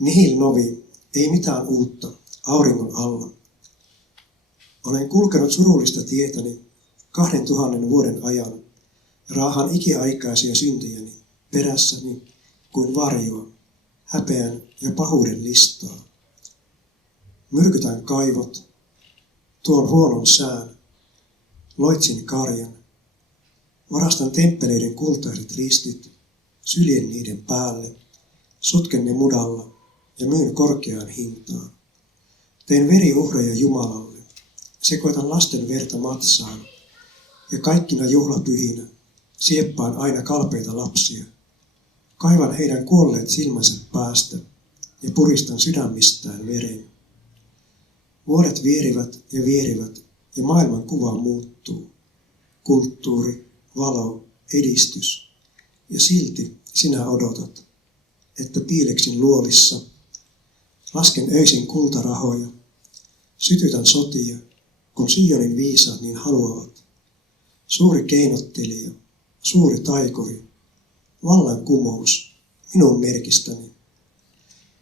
Nihil novi, ei mitään uutta, auringon alla. Olen kulkenut surullista tietäni 2000 vuoden ajan, raahan ikiaikaisia syntejäni perässäni kuin varjoa, häpeän ja pahuuden listaa. Myrkytän kaivot, tuon huonon sään, loitsin karjan, varastan temppeleiden kultaiset ristit, syljen niiden päälle, sutken ne mudalla ja myyn korkeaan hintaan. Teen veriuhreja Jumalalle, sekoitan lasten verta matsaan ja kaikkina juhlapyhinä sieppaan aina kalpeita lapsia. Kaivan heidän kuolleet silmänsä päästä ja puristan sydämistään veren. Vuodet vierivät ja maailman kuva muuttuu. Kulttuuri, valo, edistys. Ja silti sinä odotat, että piileksin luolissa. Lasken öisin kultarahoja. Sytytän sotia, kun Sionin viisaat niin haluavat. Suuri keinottelija, suuri taikuri, vallankumous, minun merkistäni.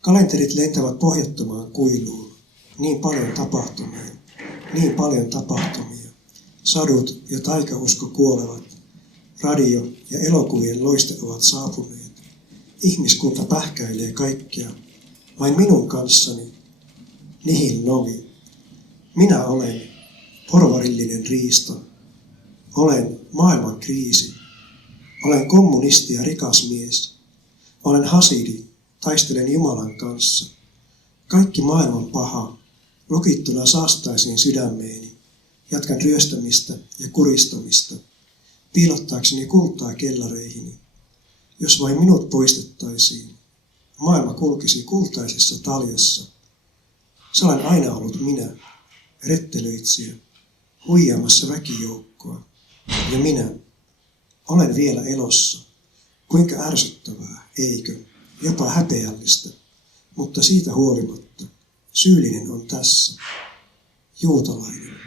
Kalenterit lentävät pohjattomaan kuiluun. Niin paljon tapahtumia. Sadut ja taikausko kuolevat. Radio ja elokuvien loiste ovat saapuneet. Ihmiskunta pähkäilee kaikkea. Vain minun kanssani. Nihil novi. Minä olen porvarillinen riisto. Olen maailman kriisi. Olen kommunisti ja rikas mies. Olen hasidi. Taistelen Jumalan kanssa. Kaikki maailman paha. Lukittuna saastaisiin sydämeeni. Jatkan ryöstämistä ja kuristamista. Piilottaakseni kultaa kellareihini. Jos vain minut poistettaisiin, maailma kulkisi kultaisessa taljassa. Se olen aina ollut minä, rettelöitsijä, huijaamassa väkijoukkoa. Ja minä olen vielä elossa. Kuinka ärsyttävää, eikö? Jopa häpeällistä. Mutta siitä huolimatta syyllinen on tässä. Juutalainen.